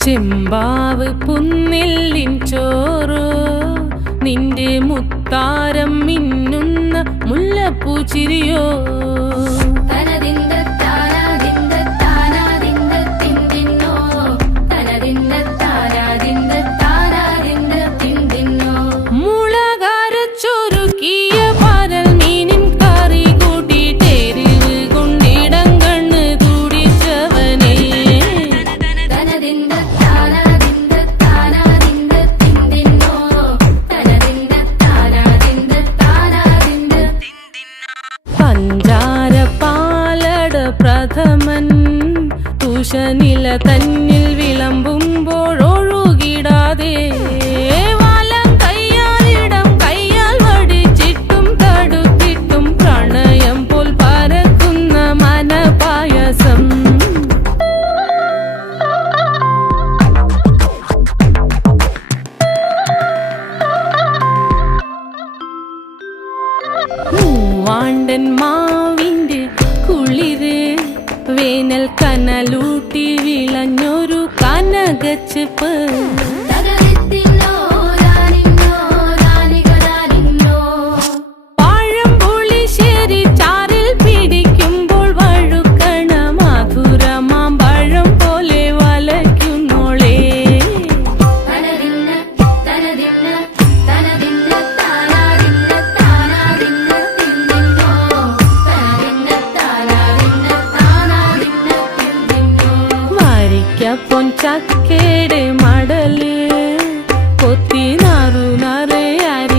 ചെമ്പാവ് പുന്നെല്ലിൻ ചോറോ നിന്റെ മുത്താരം മിന്നുന്ന മുല്ലപ്പൂ ചിരിയോ പ്രഥമൻ തുഷനില തന്നിൽ വിളമ്പുമ്പോഴൊഴുകിടാതെ വലം കയ്യാലിടം കയ്യാൽ വടിച്ചിട്ടും തടുത്തിട്ടും പ്രണയം പോൽ പരക്കുന്ന മനപായസം മൂവാണ്ടൻ മാവിന്റെ കുളിര് വേനൽ കനലൂട്ടി വിളഞ്ഞൊരു കനകച്ചെപ്പ് പഴംപുളിശ്ശേരി ചാറിൽ പിടിക്കുമ്പോൾ വഴുക്കണ മധുരമാം പഴം പോലെ വലയ്ക്കുന്നോളേ പൊൻചക്കയുടെ മടല് കൊത്തി നാറു നറയായി